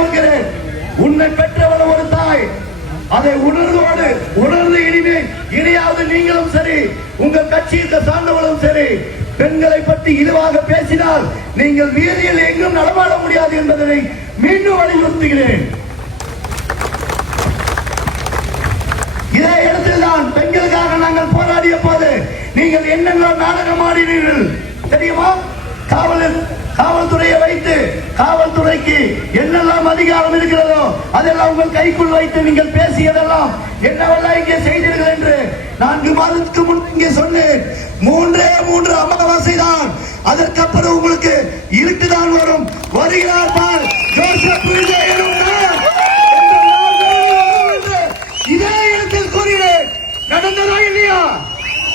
கொள்கிறேன். உன்னை பெற்றவள் ஒரு தாய். அதை உணர்ந்து இனியாவது நீங்களும் சரி, உங்கள் கட்சியை சார்ந்தவளும் சரி, பெண்களை பற்றி இழிவாக பேசினால் நீங்கள் வீதியில் எங்கும் நடமாட முடியாது என்பதை மீண்டும் வலியுறுத்துகிறேன். இதே இடத்தில் தான் பெண்களுக்காக நாங்கள் போராடிய போது நீங்கள் என்னென்ன நாடகம் ஆடினீர்கள் தெரியுமா? காவல்துறையை வைத்து காவல்துறைக்கு என்னெல்லாம் அதிகாரம் இருக்கிறதோ அதெல்லாம் உங்கள் கைக்குள் வைத்து நீங்கள் பேசியதெல்லாம் என்னவெல்லாம் இங்கே செய்தீர்கள் என்று 4 மாதத்துக்கு முன் இங்கே சொன்னேன். 3 அமாவாசை தான், அதற்கப்புறம் உங்களுக்கு இருட்டுதான் வரும். வருகிறார் பார் ஜோசப் இதே இடத்தில் கூறினேன். நடந்ததா இல்லையா?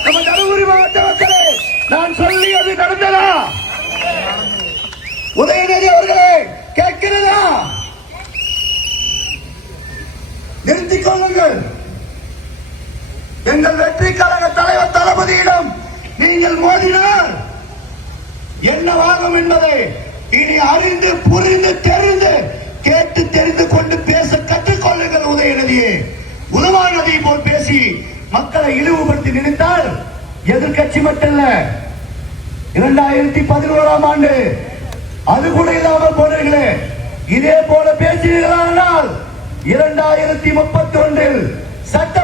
நம்ம தருமபுரி மாவட்ட மக்களே, நான் சொல்லியது நடந்ததா? உதயநிதி அவர்களே, கேட்கிறதா? நிறுத்திக் கொள்ளுங்கள். எங்கள் வெற்றி கழக தலைவர் தளபதியிடம் நீங்கள் மோதினார் என்னவாகும் என்பதை இனி அறிந்து புரிந்து தெரிந்து கேட்டு தெரிந்து கொண்டு பேச கற்றுக்கொள்ளுங்கள். உதயநிதியே, உதவாநதி போல் பேசி மக்களை இழிவுபடுத்தி நினைத்தால் எதிர்கட்சி மட்டுமல்ல, 2011ஆம் ஆண்டு அது கூட இல்லாமல் போனீர்களே, இதே போல பேசினீர்களானால் 2031 சட்ட